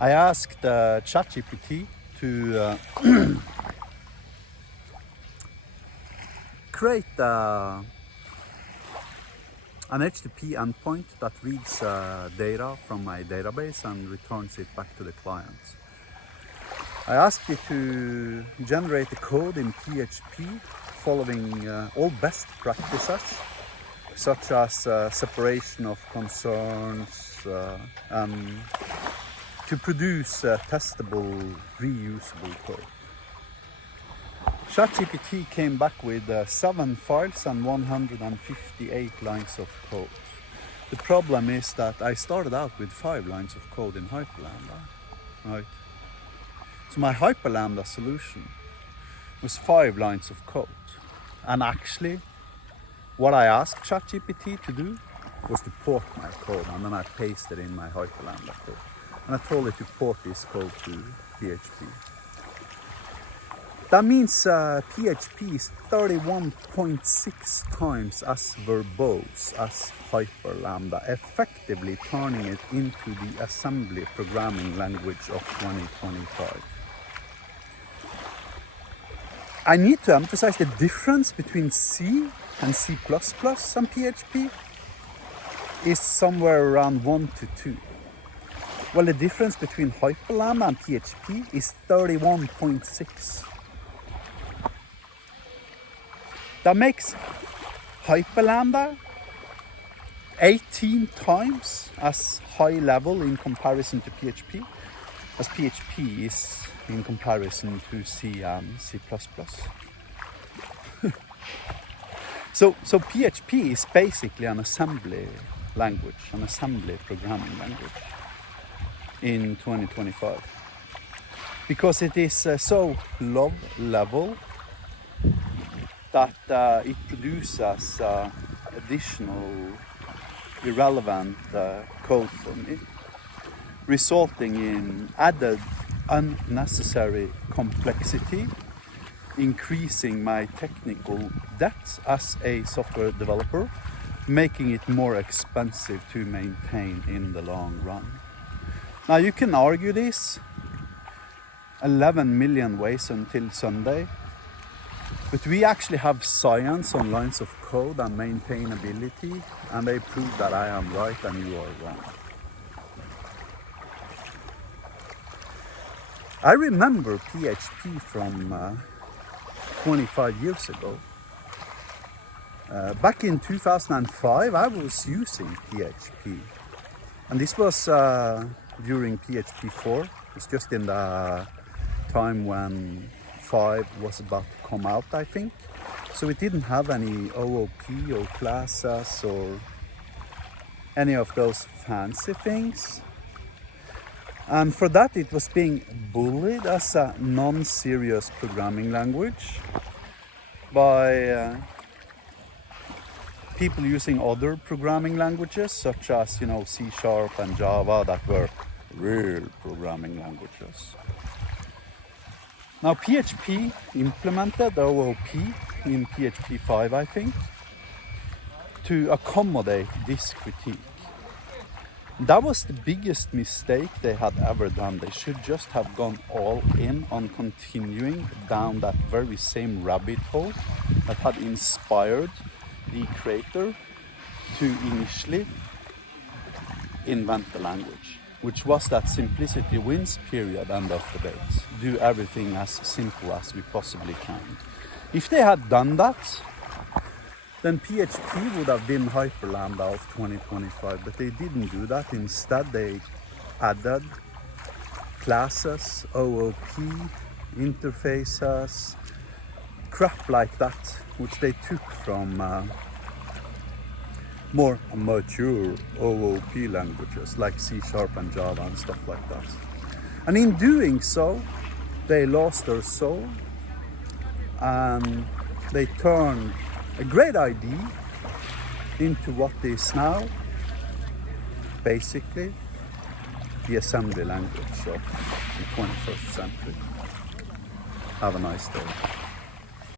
I asked ChatGPT to create an HTTP endpoint that reads data from my database and returns it back to the client. I asked it to generate the code in PHP following all best practices, such as separation of concerns and to produce testable, reusable code. ChatGPT came back with 7 files and 158 lines of code. The problem is that I started out with 5 lines of code in Hyperlambda, right? So my Hyperlambda solution was 5 lines of code. And actually, what I asked ChatGPT to do was to port my code, and then I pasted in my Hyperlambda code. And I told it to port this code to PHP. That means PHP is 31.6 times as verbose as Hyperlambda, effectively turning it into the assembly programming language of 2025. I need to emphasize the difference between C and C++ and PHP is somewhere around 1 to 2. Well, the difference between Hyperlambda and PHP is 31.6. That makes Hyperlambda 18 times as high level in comparison to PHP as PHP is in comparison to C and C++. So PHP is basically an assembly language, an assembly programming language in 2025. Because it is so low level that it produces additional irrelevant code for me, resulting in added unnecessary complexity, increasing my technical debt as a software developer, making it more expensive to maintain in the long run. Now you can argue this 11 million ways until Sunday, but we actually have science on lines of code and maintainability, and they prove that I am right and you are wrong. I remember PHP from 25 years ago. Back in 2005, I was using PHP. And this was during PHP 4. It was just in the time when 5 was about to come out, I think. So it didn't have any OOP or classes or any of those fancy things. And for that, it was being bullied as a non-serious programming language by people using other programming languages, such as, C# and Java, that were real programming languages. Now, PHP implemented OOP in PHP 5, I think, to accommodate this critique. That was the biggest mistake they had ever done. They should just have gone all in on continuing down that very same rabbit hole that had inspired the creator to initially invent the language, which was that simplicity wins, period, end of debate. Do everything as simple as we possibly can. If they had done that, then PHP would have been Hyperlambda of 2025, but they didn't do that. Instead, they added classes, OOP, interfaces, crap like that, which they took from more mature OOP languages like C# and Java and stuff like that. And in doing so, they lost their soul and they turned a great idea into what is now basically the assembly language of the 21st century. Have a nice day.